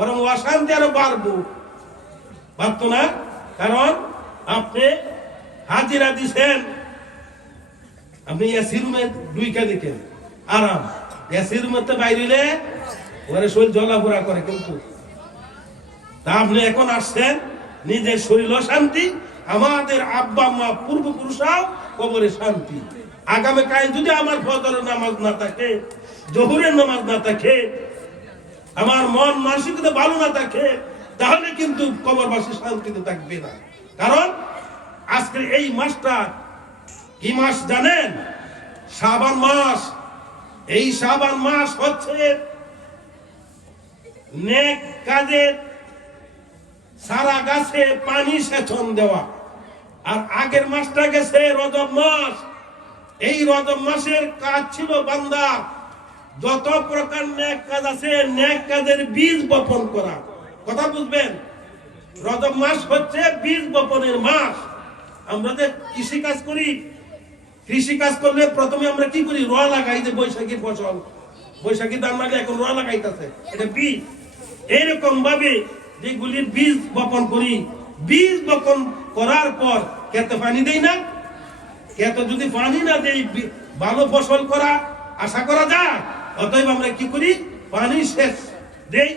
বরং অশান্তি আরো বাড়বো, পারতো না। কারণ আপনি হাজিরা দিছেন, আপনি এসি রুমে দুইটা দেখেন আরাম, এসি রুমের তো বাইরে ওরে শরীর জ্বলাপোড়া করে, কিন্তু তা আপনি এখন আসছেন নিজের শরীর শান্তি, আমাদের আব্বা মা পূর্বপুরুষরাও কবরে শান্তি। আগামী কাল যদি আমার ফজরের নামাজ না থাকে, জোহরের নামাজ না থাকে, আমার মন মানসিকতা ভালো না থাকে, তাহলে কিন্তু কবরবাসী শান্তিতে থাকবে না। কারণ আজকের এই মাসটা কি মাস জানেন? শাবান মাস। এই শাবান মাস হচ্ছে নেক কাজের সারা গাছে পানি সেচন দেওয়া। আর আগের মাসটা গেছে রজব মাস। এই রজব মাসের কাজ ছিল বান্দা যত প্রকার নেক কাজ আছে, নেক কাজের বীজ বপন করা। কথা বুঝবেন? রজব মাস হচ্ছে বীজ বপনের মাস। আমরা যে কৃষি কাজ করি, কৃষি কাজ করলে প্রথমে আমরা কি করি? রোয়া লাগাই, যে বৈশাখী ফসল, বৈশাখী ধান লাগে, এখন রোয়া লাগাইতেছে, এটা বীজ। এইরকম ভাবে যেগুলির বীজ বপন করি, বীজ বপন করার পর খেতে পানি দেই না? খেতে যদি পানি না দেই ভালো ফসল করা আশা করা যায়? অতএব আমরা কি করি? পানি সেচ দেই,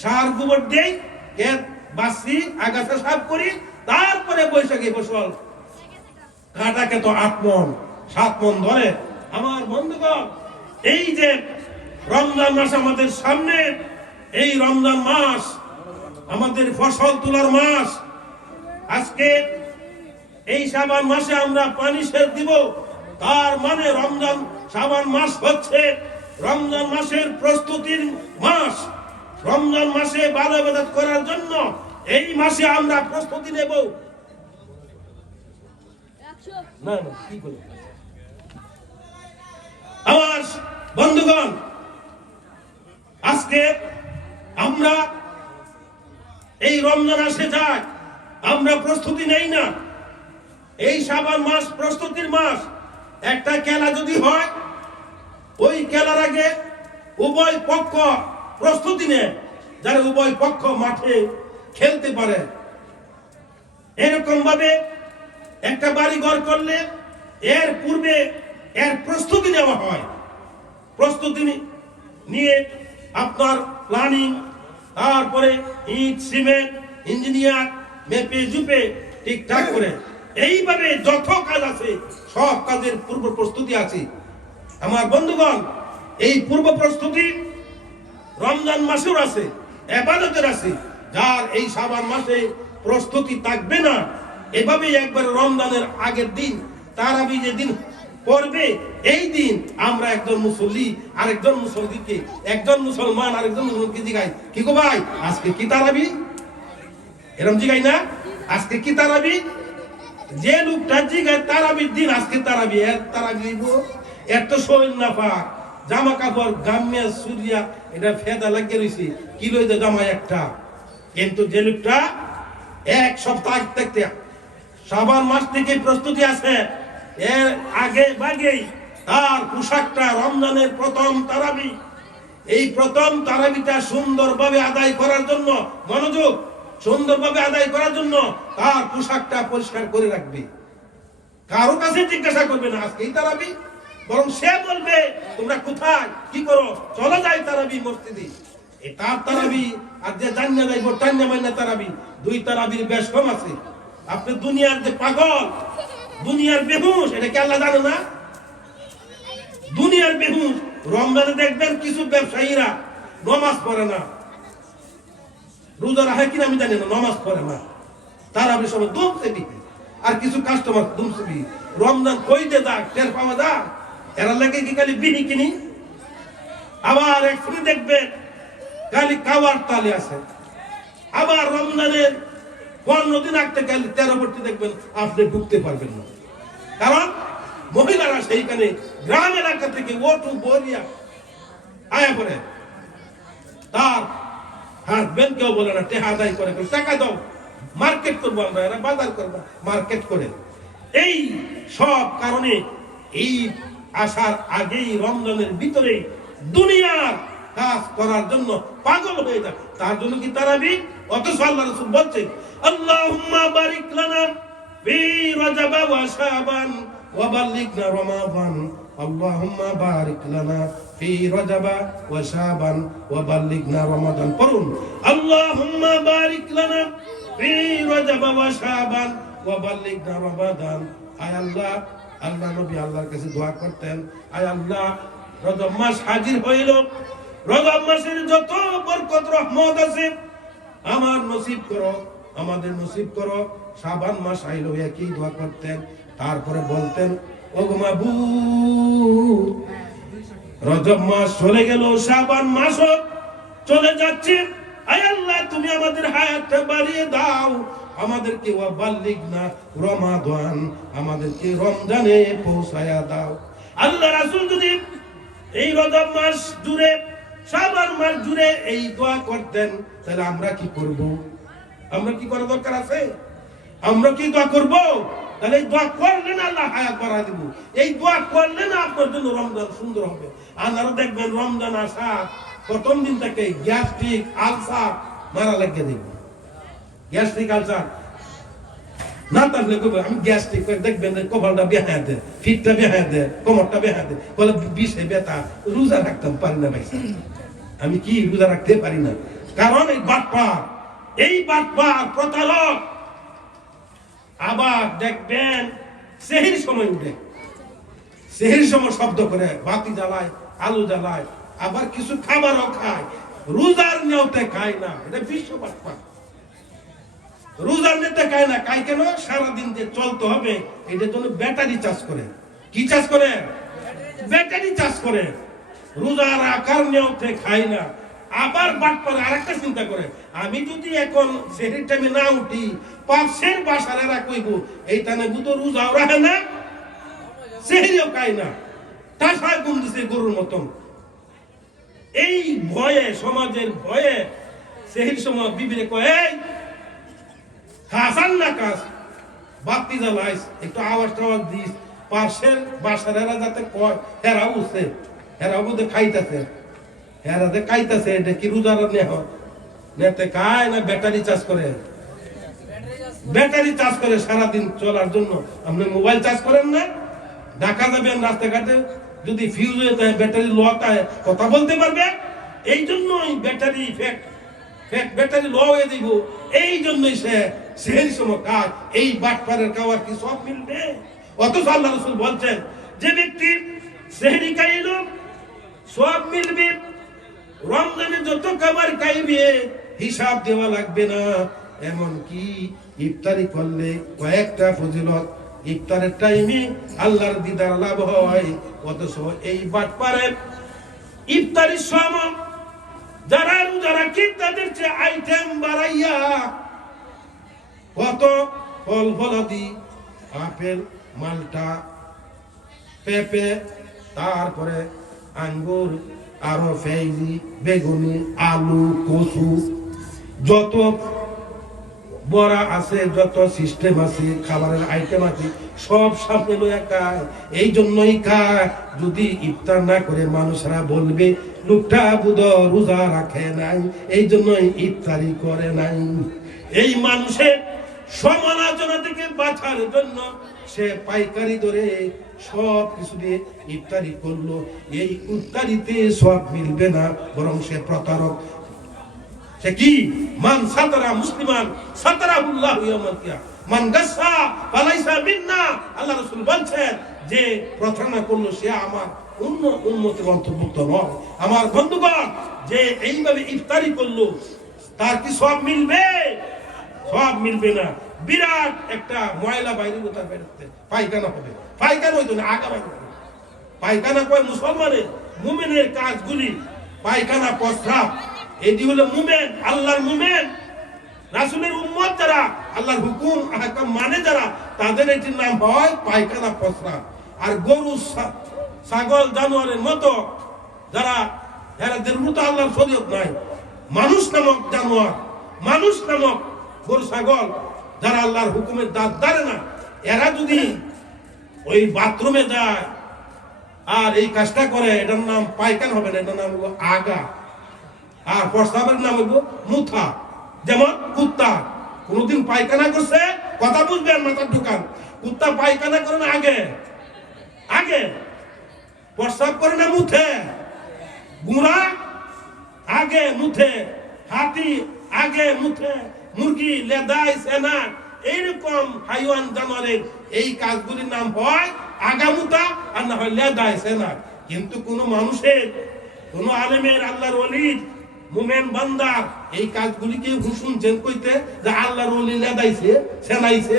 সার গোবর দেই, ক্ষেত বাছি আগাছা সাফ করি, তারপরে বৈশাখী ফসল কাটা খেত 8 মণ 7 মণ ধরে। আমার বন্ধুগণ, এই যে রমজান মাস আমাদের সামনে, এই রমজান মাস আমাদের ফসল তোলার মাস। আজকে এই শাবান মাসে আমরা পানি সেচ দিব, তার মানে রমজান শাবান মাস হচ্ছে রমজান মাসের প্রস্তুতির মাস। রমজান মাসে ভালো ইবাদত করার জন্য এই মাসে আমরা প্রস্তুতি নেব। না না কি বলে আমার বন্ধুগণ, আজকে আমরা এই রমজান আসে যায়, আমরা প্রস্তুতি নেই না। এই শাবান মাস প্রস্তুতির মাস। একটা খেলা যদি হয়, ওই খেলার আগে উভয় পক্ষ প্রস্তুতি নেয়, যারা উভয় পক্ষ মাঠে খেলতে পারে। এরকম ভাবে একটা বাড়ি ঘর করলে এর পূর্বে এর প্রস্তুতি নেওয়া হয়। প্রস্তুতি নিয়ে আপনার প্ল্যানিং, তারপরে ইট সিমেন্ট ইঞ্জিনিয়ার মেপে জুপে ঠিকঠাক করে, এইভাবে যত কাজ আছে সব কাজের পূর্ব প্রস্তুতি আছে। আমার বন্ধুগণ, এই পূর্ব প্রস্তুতি রমজান মাসের আছে, ইবাদতের আছে। যার এই শাবান মাসে প্রস্তুতি থাকবে না, এভাবে একবার রমজানের আগের দিন তারাবি যেদিন পড়বে, এই দিন আমরা একজন মুসল্লি আরেকজন মুসল্লিকে, একজন মুসলমান আরেকজন মুসলমানকে জিগাই, কি গো ভাই আজকে কি তারাবি? এরকম জিগাই না? আজকে কি তারাবি? যে লোকটা জিগায় তারাবির দিন আজকে তারাবি, এর তারাবি এত শরীর না পাক, জামা কাপড় গাম্যা সুরিয়া এটা ফেদা লাগিয়ে রয়েছে, কি লইতে জামা একটা। কিন্তু যে লোকটা এক সপ্তাহ থাকতে শাবান মাস থেকে প্রস্তুতি আছে, এর আগে বাগেই তার পোশাকটা রমজানের প্রথম তারাবি, এই প্রথম তারাবিটা সুন্দরভাবে আদায় করার জন্য, মনোযোগ, সুন্দরভাবে আদায় করার জন্য তার পোশাকটা পরিষ্কার করে রাখবে। কারো কাছে জিজ্ঞাসা করবে না আজকেই তারাবি, বরং সে বলবে তোমরা কোথায় কি করো, চলো যাই তারাবি মসজিদে। এই তার তারাবি আর যে জান্না যাইব টান্না মাইনা তারাবি, দুই তারাবির বেশ কম আছে। আপনি দুনিয়ার যে পাগল, দুনিয়ার বেহুশ, এটা কি আল্লাহ জানে না? দুনিয়ার বেহুশ। রমজানে দেখবেন কিছু ব্যবসায়ীরা নামাজ পড়ে না, রোজা রাখে কিনা আমি জানি না, নামাজ পড়ে না, তারাবির সময় দুমছে দিকে। আর কিছু কাস্টমার দুমছে দিকে রমজান কইতে যাক টের পাওয়া যাক, এরা লাগে কি খালি বিনি কিনি। আবার এক শ্রেণী দেখবেন খালি খাওয়ার তালে আছে। আবার রমজানের 15 দিন আগে গেলে 13 দেখবেন আপনি ঢুকতে পারবেন না, কারণ মহিলারা সেইখানে গ্রাম এলাকা থেকে ওটু বরিয়া আয়া করে, তার হাজবেন্ড কেউ বলে না, টেহা আদায় করে, টাকা দাও মার্কেট করবো আমরা, এরা বাজার করবো মার্কেট করে। এই সব কারণে এই আসার আগেই রমজানের ভিতরে দুনিয়ার কাজ করার জন্য পাগল হয়ে যায়, তার জন্য কি তারাবি? অথচ আল্লাহ রাসূল বলছে আল্লাহুম্মা বারিক লানা ফি রজব ওয়া শাবান ওয়া বাল্লিগনা রমাদান। আল্লাহুম্মা বারিক লানা ফি রজব ওয়া শাবান ওয়া বাল্লিগনা রমাদান। পড়ুন আল্লাহুম্মা বারিক লানা ফি রজব ওয়া শাবান ওয়া বাল্লিগনা রমাদান। আয় আল্লাহ, আল্লাহ নবী আল্লাহর কাছে দোয়া করতেন, আয় আল্লাহ রজব মাস হাজির হইল, রজব মাসের যত বরকত রহমত আছে আমার নসিব করো, আমাদের নসিব করো। শাবান মাস আইলো, একই দোয়া করতেন। তারপরে বলতেন ওগো মাবুদ, রজব মাস চলে গেল, শাবান মাসও চলে যাচ্ছে, আয় আল্লাহ তুমি আমাদের হায়াতটা বাড়িয়ে দাও, আমাদেরকে ওয়া বাল্লিগনা রমাদান, আমাদেরকে রমজানে পৌঁছায়া দাও। আল্লাহ রাসূল যদি এই রজব মাস জুড়ে, শাবান মাস জুড়ে এই দোয়া করতেন, তাহলে আমরা কি করব? আমরা কি করা দরকার আছে? আমরা কি দোয়া করব? তাহলে এই দোয়া করলে না আল্লাহ হায়াত বাড়ায় দিব, এই দোয়া করলে না আপনার জন্য রমজান সুন্দর হবে। আপনারা দেখবেন রমজান আসা প্রথম দিন থেকে গ্যাস্ট্রিক আলসার মারা লেগে দেখবেন, গ্যাস্ট্রিক আলসার না থাকলে আমি গ্যাস্ট্রিক দেখবেন কপালটা বেহায় দেয়, ফিটটা বেহায় দেয়, কোমরটা বেহায় দেয়, বলে বিষে ব্যথা, রোজা রাখতে পারি না ভাই, আমি কি রোজা রাখতে পারি না? কারণ এই বাটপার, এই বাটপার প্রতারক। আবার দেখবেন সেহরির সময় উঠে, সেহরির সময় শব্দ করে বাতি জ্বালায়, আলু জ্বালায়, আবার কিছু খাবারও খায়, রোজার নিয়তে খায় না। এটা বিশ্ব বাটপার। রোজার নিয়তে খায় না, খায় কেন? সারাদিন যে চলতে হবে এটার জন্য ব্যাটারি চার্জ করে। কি চার্জ করে? ব্যাটারি চার্জ করে। রোজা রাখার নিয়তে খায় না। আবার বাটপার আরেকটা চিন্তা করে, আমি যদি এখন সেহরির টাইমে না উঠি, পাশের বাসার এরা কইব এই টানে বুতো রোজাও রাখে না, সেহরিও খায় না, টাসায় গুম দিছে গরুর মতন। এই ভয়ে, সমাজের ভয়ে সেহরির সময় বিবিরে কয় এই হাসান না কাজ, বাতি জ্বালাইস, একটু আওয়াজ টাওয়াজ দিস, পাশের বাসার এরা যাতে কয় এরা উঠছে, এরা বোধ খাইতেছে, এরা যে খাইতেছে, এটা কি রোজার নেতে খায় না ব্যাটারি চার্জ করে? ব্যাটারি চার্জ করে সারাদিন চলার জন্য। আপনি মোবাইল চার্জ করেন না? ঢাকা যাবেন রাস্তাঘাটে, যদি ফিউজ হয়ে যায়, ব্যাটারি লো হয়, কথা বলতে পারবে? এই জন্যই ব্যাটারি ব্যাটারি লো হয়ে দিব, এই জন্যই সে সেই সময় কাজ। এই বাটপারের খাওয়ার কি সব মিলবে? অথচ আল্লাহ রাসূল বলছেন যে ব্যক্তি সেহরি খাইল সব মিলবে, রমজানে যত খাবার খাইবে হিসাব দেওয়া লাগবে না। এমন কি ইফতারি করলে কয়েকটা ফজিলত, ইফতারের টাইমে আল্লাহর দিদার লাভ হয়। অথচ এই বাটপারের ইফতারির সময় যারা রোজা রাখে তাদের চেয়ে আইটেম বাড়াইয়া কত ফল ফলাদি, আপেল, মালটা, পেঁপে, তারপরে আঙ্গুর, আরো ফেইজি, বেগুনি, আলু, কচু, যত বড়া আছে, যত সিস্টেম আছে, খাবারের আইটেম আছে, সব সামনে লইয়া খায়। এই জন্যই খায়, যদি ইফতার না করে মানুষরা বলবে লোকটা বুধ রোজা রাখে নাই, এই জন্যই ইফতারি করে নাই। এই মানুষের সমালোচনা থেকে বাঁচার জন্য সে পাইকারি ধরে সব কিছু দিয়ে ইফতারি করলো। এই ইফতারিতে সব মিলবে না, বরং সে প্রতারক। সে কি? মান সাতারা মুসলিমান সাতারাহুল্লাহু ইয়াউমাল কিয়ামah, মান গাসসা ফালাইসা মিন্না। আল্লাহ রাসূল বলেন যে প্রতারণা করলো সে আমার উম্মতের অন্তর্ভুক্ত নয়। আমার বন্ধুগণ, যে এইভাবে ইফতারি করলো তার কি সব মিলবে? সব মিলবে না। বিরাট একটা ময়লা বাইরে কোথায় বেরোতে পায়খানা হবে, পায়খানা হইতো না, আগা বাইরে পায়খানা কয় মুসলমানের মুমিনের কাজগুলি, পায়খানা প্রস্রাব, এটি হলো মুমিন, আল্লাহর মুমিন, রাসূলের উম্মত যারা, আল্লাহর হুকুম আহকাম মানে যারা, তাদের এটির নাম হয় পায়খানা প্রস্রাব। আর গরু, ছাগল, জানোয়ারের মতো যারা, এদের মতো আল্লাহর শরীয়ত নাই, মানুষ নামক জানোয়ার, মানুষ নামক গরু ছাগল যারা আল্লাহর হুকুমের দাঁত দাঁড়ে না, এরা যদি ওই বাথরুমে যায় আর এই কাজটা করে, এটার নাম পায়খানা হবে না, এটার নাম হলো আগা। আর প্রস্রাবের নাম হইব মুথা। যেমন কুত্তা কোনদিন পায়খানা করছে, কথা বুঝবেন, মাথার ঢুকান। কুত্তা পায়খানা করে না আগে আগে প্রস্রাব করে না মুথে? গুড়া আগে মুথে, হাতি আগে মুথে, মুরগি, লেদাই, সেনা, এইরকম হাইওয়ান জানোয়ারের এই কাজগুলির নাম হয় আগামুতা আর না হয় লেদাই, সেনা। কিন্তু কোন মানুষের, কোন আলেমের, আল্লাহর ওলির, মুমিন বান্দার এই কাজগুলিকে শুনছেন কইতে যে আল্লাহর ওলি লেদাইছে, সেনাইছে,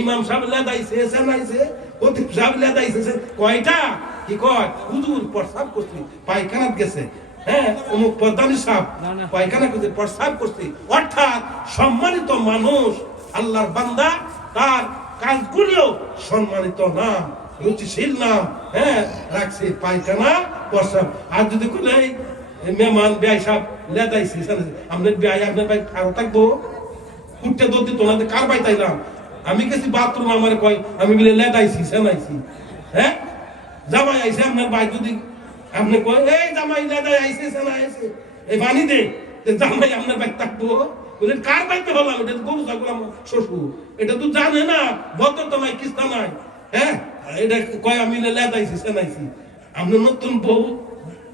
ইমাম সাহেব লেদাইছে, সেনাইছে, খতিব সাহেব লেদাইছে? কয়টা? কি কয়? হুজুর প্রস্রাব করছি, পায়খানাত গেছে, হ্যাঁ অমুক প্রধানী সাহেব পায়খানা করছে, প্রস্রাব করছি। অর্থাৎ সম্মানিত মানুষ, আল্লাহর বান্দা, তার কাজগুলিও সম্মানিত নাম, রুচিশীল নাম, হ্যাঁ রাখছে পায়খানা, প্রস্রাব। আর যদি বলে মেহমান বেআই সাহেব লেদাইছে, আপনার বেআই, আপনার ভাই আরো থাকবো, কুটতে দৌড় দিত না, কার বাই তাইলাম? আমি গেছি বাথরুম, আমার কয় আমি বলে লেদাইছি, সেনাইছি। হ্যাঁ জামাই আইছে আপনার ভাই, যদি আপনি কয় এই জামাই লেদাই আইছে, সেনা আইছে, এই বানি দে, জামাই আপনার ভাই থাকবো? বলে কার বাইতে হলাম? এটা তো গরু ছাগল আমার শ্বশুর, এটা তো জানে না, ভদ্রতা নাই, কিস্তা নাই। হ্যাঁ এটা কয় আমি লেদাইছি, সেনাইছি। আপনার নতুন বউ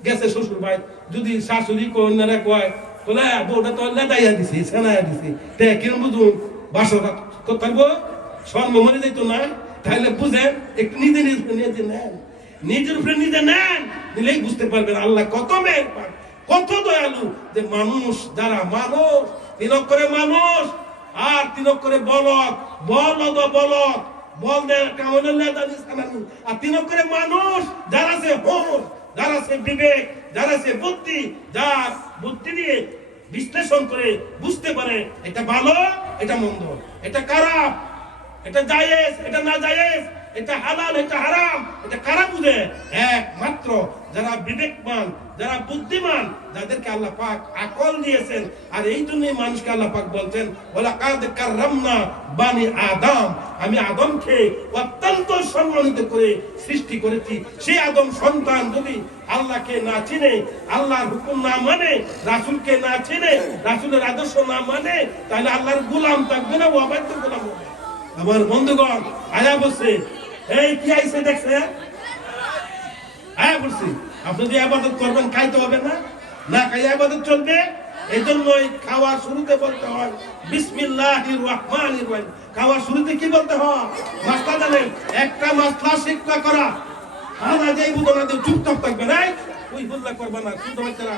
গেছে শ্বশুর ভাই, যদি শাশুড়ি কন্যারা কয় বলে বউটা তো লেদাইয়া দিছি, সেনাইয়া দিছি, তে কেন বুঝুন বাসর করবো, স্বর্ণ মরে যাইতো না? তাহলে বুঝেন, একটু নিজে নিজে নেন, নিজের উপরে নিজে নেন, নিলেই বুঝতে পারবেন আল্লাহ কত মেহেরবান, কত দয়ালু। যে মানুষ, যারা মানুষ, তিন অক্ষরে মানুষ, আর তিন অক্ষরে বলদ, বলদ বলদ, বল দেয় কামনে লেদানি সানানি, আর তিন অক্ষরে মানুষ, যারা সে হোশ, যারা সে বিবেক, যারা সে বুদ্ধি, যার বুদ্ধি দিয়ে বিশ্লেষণ করে বুঝতে পারে এটা ভালো, এটা মন্দ, এটা খারাপ, এটা জায়েজ, এটা না জায়েজ, এটা হালাল, এটা হারাম, এটা কারা বুঝে? একমাত্র যারা বিবেকমান, যারা বুদ্ধিমান, যাদেরকে আল্লাহ পাক আকল দিয়েছেন। আর এই জন্যই মানুষকে আল্লাহ পাক বলছেন ওয়ালাকাদ কাররামনা বানি আদম, আমি আদমকে অত্যন্ত সম্মানিত করে সৃষ্টি করেছি। সেই আদম সন্তান যদি আল্লাহকে না চিনে, আল্লাহর হুকুম না মানে, রাসূলকে না চিনে, রাসূলের আদর্শ না মানে, তাহলে আল্লাহর গোলাম থাকবে না, অবাধ্য গোলাম হবে। আমার বন্ধুগণ, আয়া বলছে এই কি আইছে দেখছে, আয়া বলছি আপনি যে ইবাদত করবেন খাইতে হবে না, না খাইয়া ইবাদত চলবে। এই জন্যই খাওয়ার শুরুতে বলতে হয় বিসমিল্লাহির রহমানির রহিম। খাওয়ার শুরুতে কি বলতে হয়? মাসলা জানেন? একটা মাসলা শিক্ষা করা, খানা যেই বুঝনা দিয়ে চুপচাপ থাকবে, নাই ওই বুঝলা করবে না, শুধু বাচ্চারা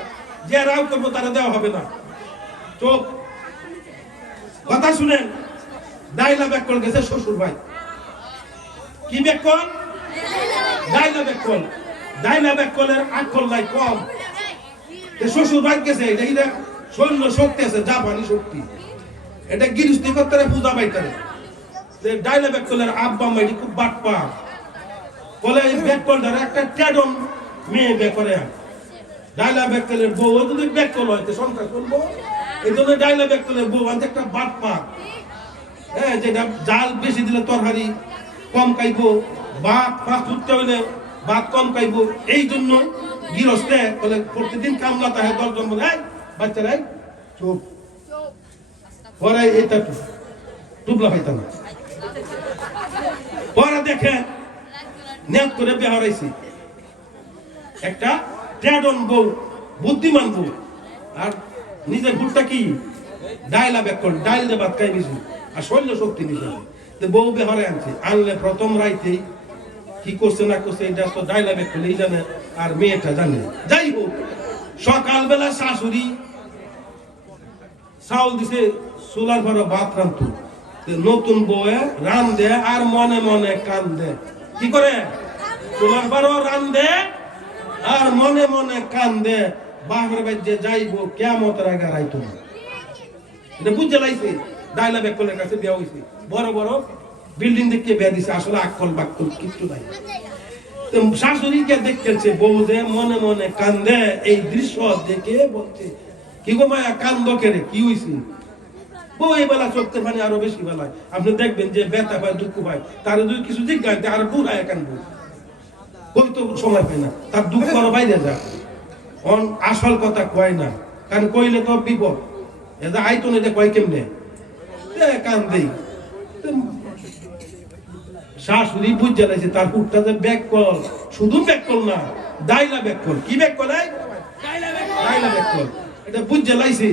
যে রাও করবো তারা দেওয়া হবে না। চোখ কথা শুনেন, ডাইলা ব্যাকল গেছে শ্বশুর ভাই, কি ব্যাকল? ডাইলা ব্যাকল। ডাইলা ব্যাকলের আকল নাই কম, শ্বশুর ভাই গেছে, এটা সৈন্য শক্তি আছে, জাপানি শক্তি, এটা গিরিস্তি করতে পূজা পাইতারে। ডাইলা ব্যাকলের আব্বা মাইডি খুব বাটপা, বলে এই ব্যাকল দ্বারা একটা ট্যাডন মেয়ে বে করে। ডাইলা ব্যাকলের বউ যদি ব্যাকল হয়তো সংসার করবো, এই জন্য ডাইলা ব্যাকলের বউ আনতে একটা বাটপা, হ্যাঁ যেটা জাল বেশি দিলে তরকারি কম খাইবো, ভাত ফাস্ট উঠতে হইলে ভাত কম খাইবো। এই জন্য গৃহস্থে বলে প্রতিদিন কামলা তাহে 10 জন বলে বাচ্চারাই চুপ পরে, এটা টুবলা পাইতাম না। পরে দেখে নেট করে বেহারাইছি একটা ট্যাডন বউ, বুদ্ধিমান বউ, আর নিজের ভুটটা কি ডাইলা ব্যাক করল, ডাইল দিয়ে ভাত খাই বেশি আর শৈল্য শক্তি নিছে। বউ বেহারে আনছে, আনলে প্রথম রাইতেই কি করছে না করছে এটা তো ডাইলা ব্যাক করলেই জানে, আর মেয়েটা জানে। যাই হোক, সকালবেলা শাশুড়ি চাউল দিছে, চুলার ঘরে ভাত রান্ধতো, নতুন বউয়ে রান দে আর মনে মনে কান দে। কি করে? চুলার ঘরে রান দে আর মনে মনে কান দে, বাপের বাড়িতে যাইবো কিয়ামতের আগে রাইতো না। এটা বুঝতে লাইছে। ডাইলা ব্যাকলের কাছে বিয়া হইছে, বড় বড় বিল্ডিং দেখে বিয়া দিছে, আসলে আকল বাক্কল কিচ্ছু নাই। শাশুড়িকে দেখতেছে বউ যে মনে মনে কান্দে, এই দৃশ্য দেখে বলছে কি গো মায়া কান্দ কেড়ে, কি হইছে? বউ এই বেলা চোখতে পানি আরো বেশি বেলায়, আপনি দেখবেন যে ব্যথা পায়, দুঃখ পায়, তার যদি কিছু জিজ্ঞাসা আরো দূর আয় কানবো, ওই তো সময় পায় না, তার দুঃখ আরো বাইরে যায়, আসল কথা কয় না। কারণ কইলে তো বিপদ এটা আইতন এটা কয় কেমনে কান দেই শাশুড়ি বুঝে লাইছে তার হুটটাতে ব্যাক কল শুধু ব্যাক কল না ডাইলা ব্যাক কল কি ব্যাক কল ডাইলা ব্যাক কল এটা বুঝে লাইছে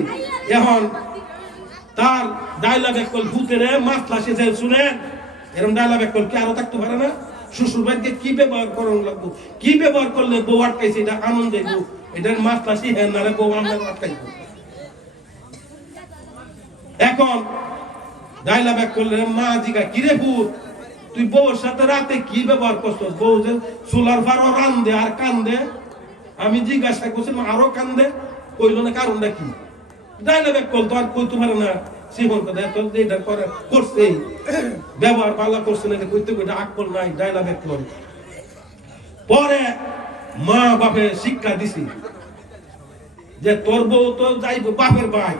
এখন তার ডাইলা ব্যাক কল ভূতেরে মাছলা সে শুনেন এরকম ডাইলা ব্যাক কল কি আরো থাকতে পারে না শ্বশুর বাড়িতে কি ব্যবহার করুন লাগবো কি ব্যবহার করলে বউ আটকাইছে এটা আনন্দ দেব এটার মাছলা সে হ্যাঁ নারে বউ আমরা আটকাইব এখন ডাইলা ব্যাক করলে মা জিগা কিরে ভূত তুই বউর সাথে রাতে কি ব্যবহার করছিস বউ যে চুলার ফারো রান্দে আর কান্দে আমি জিজ্ঞাসা করছিলাম আরো কান্দে কইল না কারণটা কি ডাইলা ব্যাক করল তো আর কই তোমার না সিহন কথা তো এটা করে করছে ব্যবহার ভালো করছে না কইতে কইতে আকল নাই ডাইলা ব্যাক করল পরে মা বাপে শিক্ষা দিছি যে তোর বউ তো যাইব বাপের ভাই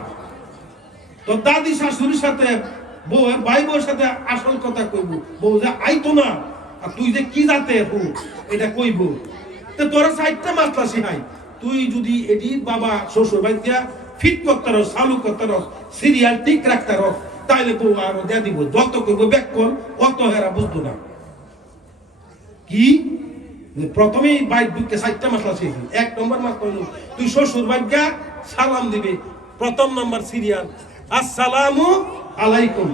তোর দাদি শাশুড়ির সাথে বউয়ের ভাই বউর সাথে আসল কথা কইব বউ যে আইতো না আর তুই যে কি জাতে হু এটা কইব তো তোরা সাইডটা মাসলা শিখাই তুই যদি এটি বাবা শ্বশুর বাড়ি দিয়া ফিট করতে রস চালু করতে রস সিরিয়াল ঠিক রাখতে রস তাইলে বউ আরো দিয়ে দিব যত কইব ব্যাক কর অত হেরা বুঝতো না কি প্রথমেই বাইক বুককে সাইডটা মাসলা শিখি 1 নম্বর মাস কইল তুই শ্বশুর বাড়ি দিয়া সালাম দিবি প্রথম নম্বর সিরিয়াল আসসালামু আলাইকুম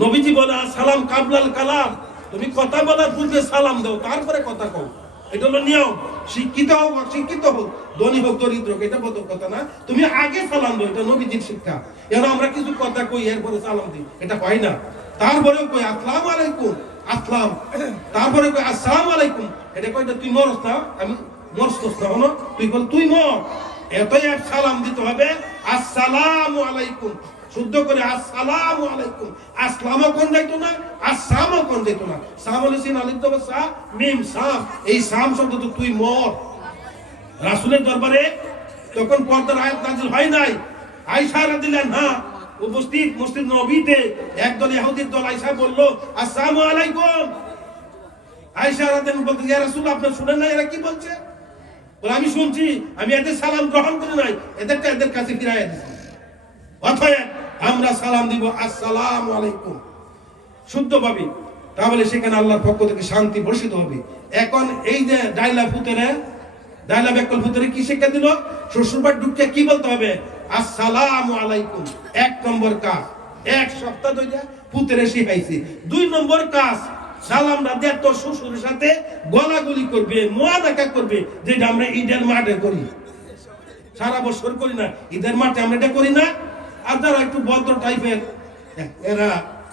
নবীজি বলে সালাম কাবলাল কালাম তুমি কথা বলার পূর্বে সালাম দাও তারপরে কথা কও এটা হলো নিয়ম শিক্ষিত হোক অশিক্ষিত হোক ধনী হোক দরিদ্র হোক এটা বড় কথা না তুমি আগে সালাম দাও এটা নবীজির শিক্ষা এর আমরা কিছু কথা কই এরপরে সালাম দিই এটা হয় না তারপরে কই আসসালামু আলাইকুম আসসালাম তারপরে কই আসসালামু আলাইকুম এটা কইটা তুই মরস না আমি মরছস না হলো তুই বল তুই মর এতই এক সালাম দিতে হবে আসসালামু আলাইকুম শুদ্ধ করে আসসালামু আলাইকুম আসসালামু কোন যাইতো না আসসালামু কোন যাইতো না সাম হলো সিন আলিফ দাও সা মিম সাম এই সাম শব্দ তো তুই মর রাসূলের দরবারে তখন পর্দার আয়াত নাযিল হয় নাই আয়েশা রাদিয়াল্লাহু আনহা উপস্থিত মসজিদ নববীতে একদল ইহুদির দল আয়েশা বলল আসসালামু আলাইকুম আয়েশা রাদিয়াল্লাহু বলতে ইয়া রাসূল আপনি শুনেন না এরা কি বলছে বলে আমি শুনছি আমি এদের সালাম গ্রহণ করি নাই এদের কাছে ফিরাইয়া দিছি অতএব আমরা সালাম দিব আসসালামু আলাইকুম শুদ্ধভাবে তাহলে সেখানে আল্লাহর পক্ষ থেকে শান্তি বর্ষিত হবে এখন এই যে ডাইলা বেকল ফুতেরে কি শিক্ষা দিল শ্বশুরবাড়ি ঢুকে কি বলতে হবে আসসালামু আলাইকুম 1 নম্বর কাজ এক সপ্তাহ ধরে ফুতেরে শিখাইছি 2 নম্বর কাজ সালামটা দিয়ে তোর শ্বশুরের সাথে গলাগলি করবে মুয়াদাকা করবে যেটা আমরা ঈদের মাঠে করি সারা বছর করি না ঈদের মাঠে আমরা এটা করি না আর যারা একটু ভদ্র টাইপের এরা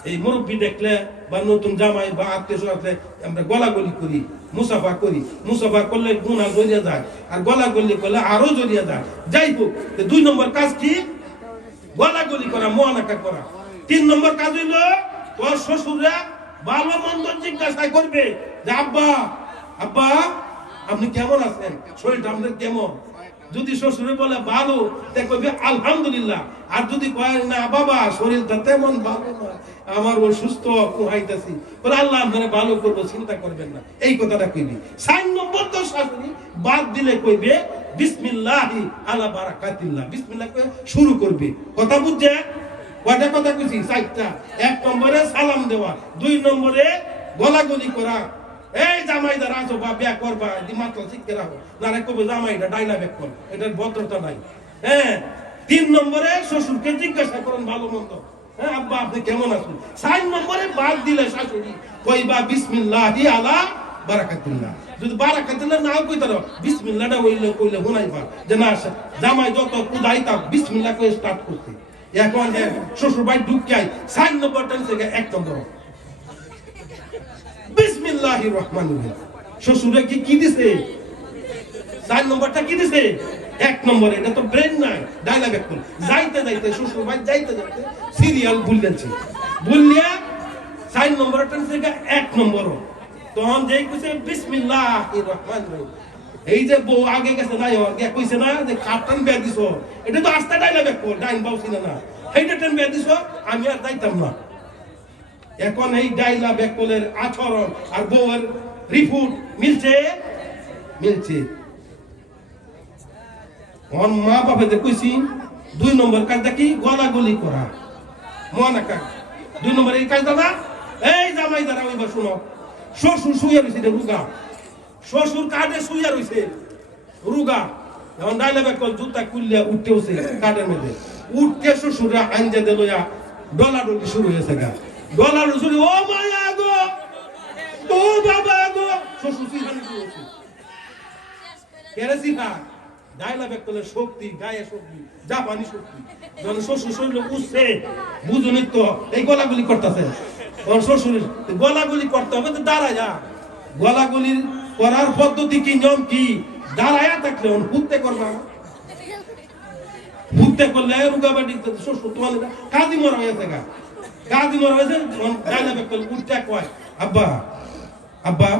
এই মুরব্বী দেখলে বা নতুন জামাই বা আত্মীয় আসলে আমরা গলাগলি করি মুসাফা করলে গুণা জড়িয়ে যায় আর গলাগলি করলে আরো জড়িয়ে যায় যাই হোক 2 নম্বর কাজ কি গলাগলি করা মুয়াদাকা করা 3 নম্বর কাজ হইল তোর শ্বশুররা ভালো মন্দ জিজ্ঞাসা করবে যে আব্বা আপনি কেমন আছেন শরীরটা আমাদের কেমন যদি শ্বশুরে বলে ভালো তা কইবে আলহামদুলিল্লাহ আর যদি কয় না বাবা শরীরটা তেমন ভালো না আমার অসুস্থ কুহাইতেছি বলে আল্লাহ আপনারা ভালো করবো চিন্তা করবেন না এই কথাটা কইবি 4 নম্বর তো শাশুড়ি বাদ দিলে কইবে বিসমিল্লাহি আলা বারাকাতিল্লাহ বিসমিল্লাহ কয়ে শুরু করবে কথা বুঝছে কয়টা কথা কইছি 4টা 1 নম্বরে সালাম দেওয়া 2 নম্বরে গলাগলি করা এই জামাইদার আছো বা বিয়া করবা দিমাগটা শিখে রাখো না রে কবে জামাইটা ডাইলা ব্যাক কর এটার ভদ্রতা নাই হ্যাঁ 3 নম্বরে শ্বশুরকে জিজ্ঞাসা করেন ভালো মন্দ হ্যাঁ আব্বা আপনি কেমন আছেন 4 নম্বরে বাদ দিলে শাশুড়ি কইবা বিসমিল্লাহি আলা বারাকাতুল্লাহ যদি বারাকাতুল্লাহ নাও কইতারো বিসমিল্লাহটা কইলে হুনাইবা যে না জামাই যত কুদাইতা বিসমিল্লাহ কই স্টার্ট করতে এখন শ্বশুর বাড়ি ঢুকাই 4 নম্বরটা থেকে 1 নম্বর বিসমিল্লাহির রহমানির রহিম শ্বশুরে কি দিছে 4 নম্বরটা কি দিছে 1 নম্বরে এটা তো ব্রেন নাই ডায়লগ একদম যাইতে শ্বশুর বাড়ি যাইতে সিরিয়াল ভুলিয়া 4 নম্বরটা থেকে 1 নম্বর তখন যেই কইছে বিসমিল্লাহির রহমানির রহিম এই যে বউ আগে গেছে না কইছে না যে কাটান বেয়া দিছো এটা তো আস্তে ডায়লগ একদম ডাইন বাউছিল না এইটা টেন বেয়া দিছো আমি আর যাইতাম না এখন এই ডাইলা বেকলের আচরণ আর বউয়ের রিপোর্ট মিলছে ওর মা বাবাদের কইছি 2 নম্বর কাজটা কি গলাগলি করা মনে কাজ 2 নম্বর এই কাজটা না এই জামাই দ্বারা ওইবার শুনো শ্বশুর শুয়ে রয়েছে রুগা শ্বশুর কাঠে শুয়ে রয়েছে রুগা যখন ডাইলে বেকল জুতা কুলিয়া উঠতে হচ্ছে কাঠের মধ্যে উঠতে শ্বশুররা আঞ্জা দিল ডলাডলি শুরু হয়েছে গা ডলাডলি শুরু ও মায়া গো ও বাবা গো শ্বশুর শিখানি শুরু হয়েছে কেরেসি খা ডাইলা বেকলের শক্তি গায়ে শক্তি জাপানি শক্তি যখন শ্বশুর শরীর উঠছে বুঝুনি তো এই গলাগুলি করতেছে তখন শ্বশুর গলাগুলি করতে হবে তো দাঁড়ায়া গলাগুলি করার পদ্ধতি কি নিয়ম কি দাঁড়ায়া থাকলে হুতে করবা হুতে করলে রুগাবাটি শ্বশুর তোমার কাজী মরা হয়েছে গা কাজী মরা হয়েছে ডাইলা বেকল উঠতে কয় আব্বা আব্বা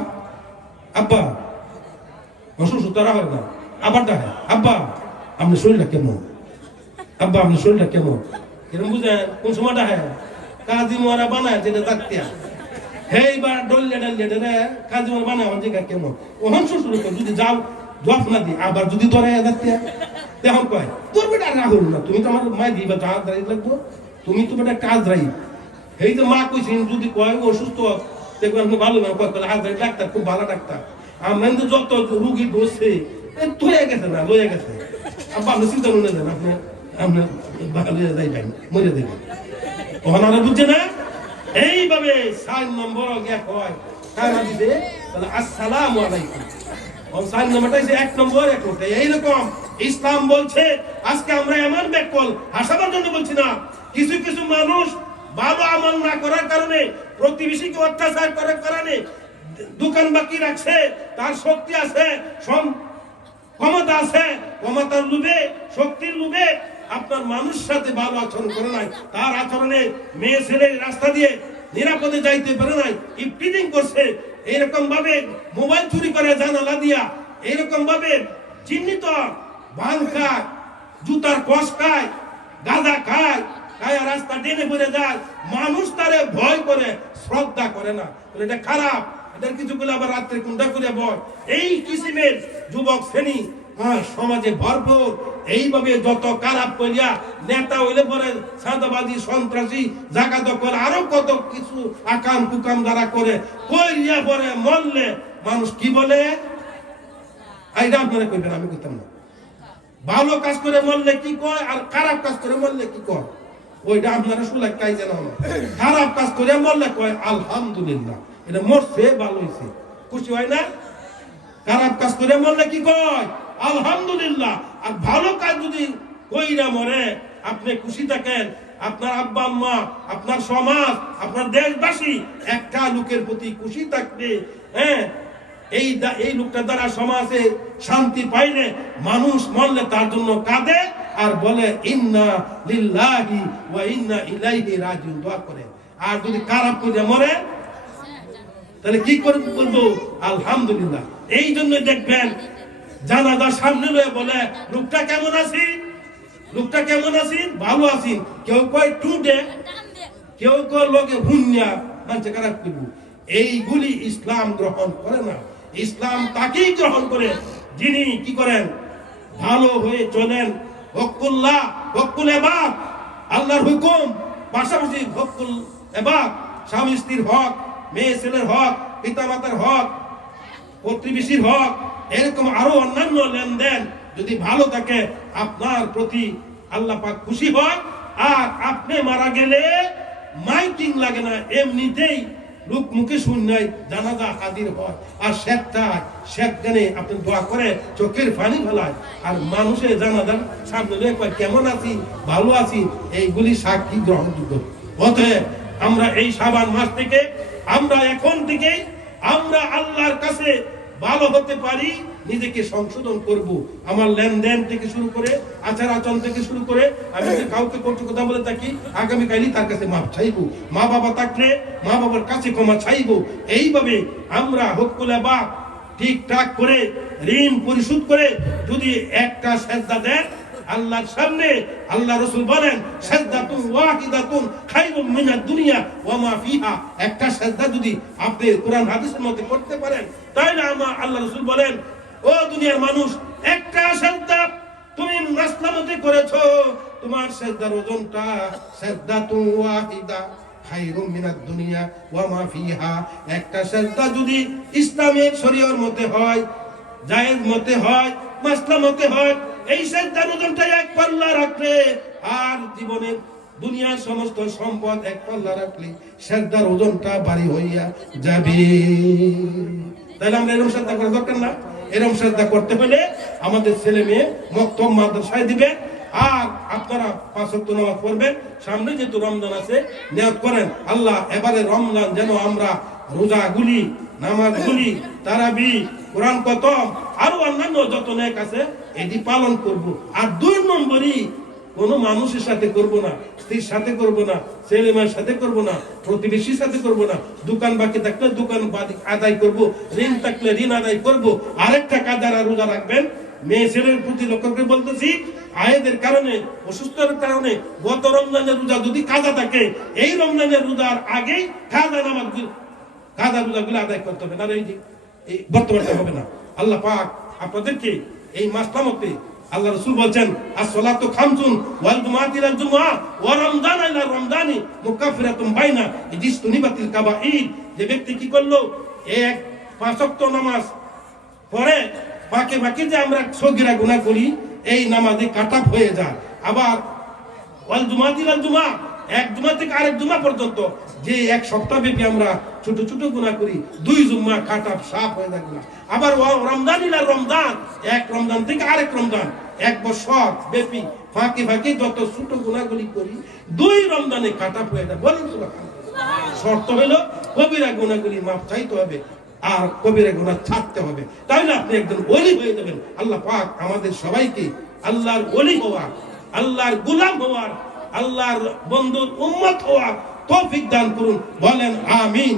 আব্বা শ্বশুর তারা হয় না আবার দেখে আব্বা আপনার শরীরটা কেমন আব্বা আপনার শরীরটা কেমন এরকম বুঝেন কোন সময় দেখে কাজী মরা বানায় যেটা জাতিয়া এইবার ডলিয়া ডালিয়া কাজী মরা বানায় আমার জায়গা কেমন ওহন শ্বশুর যদি যাও জব না দি আবার যদি ধরে জাতিয়া তখন কয় তোর বেটা রাহুল না তুমি তো আমার মাই দিবা কাজ রাই লাগবো তুমি তো বেটা কাজ রাই এই যে মা কইছেন যদি কয় অসুস্থ দেখবেন ভালো না কয় হাত ডাক্তার খুব ভালো ডাক্তার আমরা কিন্তু যত রুগী বসে ধুয়ে গেছে না লয়ে গেছে আব্বা আপনি চিন্তা মনে দেন আপনি আপনি যাইবেন মরে দেবেন ওনারা বুঝছে না এইভাবে 4 নম্বর গ্যাপ হয় কারা দিবে তাহলে আসসালামু আলাইকুম ও 4 নম্বরটা 1 নম্বর এইরকম ইসলাম বলছে আজকে আমরা এমন ব্যাকল হাসাবার জন্য বলছি না কিছু কিছু মানুষ ভালো আমল না করার কারণে প্রতিবেশীকে অত্যাচার করার কারণে দোকান বাকি রাখছে তার শক্তি আছে ক্ষমতা আছে ক্ষমতার লোভে শক্তির লোভে আপনার মানুষের সাথে ভালো আচরণ করে নাই তার আচরণে মেয়ে ছেলে রাস্তা দিয়ে নিরাপদে যাইতে পারে নাই ইফটিজিং করছে এরকম ভাবে মোবাইল চুরি করে জানালা দিয়া এরকম ভাবে চিহ্নিত ভাঙ খায় জুতার কষ খায় গাঁজা খায় খায় রাস্তা টেনে পড়ে যায় মানুষ তারে ভয় করে শ্রদ্ধা করে না এটা খারাপ এদের কিছু গুলো আবার রাত্রে কুন্ডা করে বল এই কিসিমের যুবক শ্রেণী সমাজে ভরপুর এইভাবে যত খারাপ করিয়া নেতা হইলে পরে সাদাবাদী সন্ত্রাসী জায়গা দখল আরো কত কিছু আকাম কুকাম দ্বারা করে কইয়া পরে মরলে মানুষ কি বলে এইটা আপনারা কইবেন আমি কইতাম না ভালো কাজ করে মরলে কি কয় আর খারাপ কাজ করে মরলে কি কয় ওইটা আপনারা শুনলে কাই জানো না খারাপ কাজ করে মরলে কয় আলহামদুলিল্লাহ এটা মরছে ভালো হয়েছে খুশি হয় না খারাপ কাজ করে মরলে কি কয় আলহামদুলিল্লাহ আর ভালো কাজ যদি কইরা মরে আপনি খুশি থাকেন আপনার আব্বা আম্মা আপনার সমাজ আপনার দেশবাসী একটা লোকের প্রতি খুশি থাকবে হ্যাঁ এই লোকটার দ্বারা সমাজে শান্তি পাইলে মানুষ মরলে তার জন্য কাঁদে আর বলে ইন্না লিল্লাহি ওয়া ইন্না ইলাইহি রাজিউন দোয়া করে আর যদি খারাপ করে মরে তাহলে কি করে বলবো আলহামদুলিল্লাহ এই জন্য দেখবেন জানাজার সামনে লয়ে বলে লোকটা কেমন আছি লোকটা কেমন আছি ভালো আছি কেউ কয় টুডে কেউ কয় লোকে হুন্যা মানুষে খারাপ করবো এইগুলি ইসলাম গ্রহণ করে না ইসলাম তাকেই গ্রহণ করে যিনি কি করেন ভালো হয়ে চলেন হকুল্লাহ হকুল ইবাদ আল্লাহর হুকুম পাশাপাশি হকুল ইবাদ স্বামী স্ত্রীর হক মেয়ে ছেলের হক পিতা মাতার হক প্রতিবেশীর হক এরকম আরো অন্যান্য লেনদেন যদি ভালো থাকে আপনার প্রতি আল্লাহ পাক খুশি হয় আর আপনি মারা গেলে মাইকিং লাগে না এমনিতেই লোক মুখে শুননাই জানাজা হাজির হয় আর শেখগানে আপনি দোয়া করে চোখের পানি ফেলায় আর মানুষের জানাজার সামনে কয় কেমন আছি ভালো আছি এইগুলি সাক্ষী গ্রহণযোগ্য অতএব আমরা এই শাবান মাস থেকে আমরা এখন থেকে আমরা আল্লাহর কাছে ভালো হতে পারি নিজেকে সংশোধন করব আমার লেনদেন থেকে শুরু করে আচার আচরণ থেকে শুরু করে আমি যদি কাউকে কটু কথা বলে থাকি আগামীকালই তার কাছে মাপ চাইবো মা বাবা থাকলে মা বাবার কাছে ক্ষমা চাইবো এইভাবে আমরা হকুল ইবাদ ঠিকঠাক করে ঋণ পরিশোধ করে যদি একটা সেজদা দেন আল্লাহর সামনে আল্লাহ রাসূল বলেন সাজদাতুন ওয়াহিদাতুন খায়রুম মিনাদ দুনিয়া ওয়া মা ফিহা একটা সাজদা যদি আপনি কোরআন হাদিসের মধ্যে করতে পারেন তাহলে আল্লাহ রাসূল বলেন ও দুনিয়ার মানুষ একটা সাজদা তুমি মাসলামতে করেছো, তোমার সিজদার ওজনটা সিজদাতু ওয়াহিদা খায়রুম মিনাদ দুনিয়া ওয়া মা ফিহা। একটা সিজদা যদি ইসলামের শরীয়র মতে হয়, জায়েজ মতে হয়, মাসলামতে হয়, এই সিজদার ওজনটা এক পাল্লা রাখলে আর জীবনের দুনিয়ার সমস্ত সম্পদ এক পাল্লা রাখলে সিজদার ওজনটা ভারী হইয়া যাবে। তাহলে আমরা এরকম সিজদা করা দরকার না? এরকম সিজদা করতে হলে আমাদের ছেলে মেয়ে মক্তব মাদ্রাসায় দিবেন, আর আপনারা 5 ওয়াক্ত নামাজ পড়বেন। সামনে যেহেতু রমজান আছে, নিয়ত করেন আল্লাহ এবারে রমজান যেন আমরা রোজাগুলি, নামাজগুলি, তারাবি, কোরআন খতম আরো অন্যান্য যত নেক আছে এটি পালন করব। আর 2 নম্বরই কোনো মানুষের সাথে করব না, স্ত্রীর সাথে করব না, ছেলে মেয়ের সাথে করব না, প্রতিবেশীর সাথে করব না। দোকান বাকি থাকলে দোকান আদায় করব, ঋণ থাকলে ঋণ আদায় করব। আরেকটা কাজ যারা রোজা রাখবেন, মেয়ে ছেলের প্রতি লক্ষ্য করে বলতেছি, আয়েদের কারণে, অসুস্থতার কারণে গত রমজানের রোজা যদি কাজা থাকে, এই রমজানের রোজার আগেই কাজা নামাজগুলো, কাজা রোজাগুলো আদায় করতে হবে, না এই বর্তমানটা হবে না। আল্লাহ পাক আপনাদেরকে এই মাসলামতে, আল্লাহ রাসূল বলেন as-salatu khamsun wal jumu'atu ila al-jumu'ah wa ramadan ila ramadani mukaffiratun baina ijtunibatil kaba'ir। যে ব্যক্তি কি করলো, এক 5 ওয়াক্ত নামাজ পড়ে বাকি বাকি যে আমরা সগীরা গুনাহ করি, এই নামাজে কাটাপ হয়ে যায়। আবার ওয়াল জুমাতি ইলাল জুমা, এক জুমা থেকে আরেক জুমা পর্যন্ত যে এক সপ্তাহ ব্যাপী আমরা ছোট ছোট গুনাহ করি, 2 জুমা কাটাপ সাফ হয়ে যায় গুনাহ। আবার রমজান ইলা রমজান, এক রমজান থেকে আরেক রমজান, 1 বছর ব্যাপী ফাঁকে ফাঁকে যত ছোট গুনাহগুলি করি, 2 রমজানে কাটাপ হয়ে যায়। বলেন সুবহানাল্লাহ। শর্ত হলো কবিরা গুনাহগুলি মাফ চাইতে হবে আর কবিরা গুনাহ ছাড়তে হবে, তাহলে আপনি একজন ওলি হয়ে যাবেন। আল্লাহ পাক আমাদের সবাইকে আল্লাহর ওলি হওয়া, আল্লাহর গোলাম হওয়ার, আল্লাহর বন্ধুর উম্মত হওয়ার তৌফিক দান করুন। বলেন আমিন।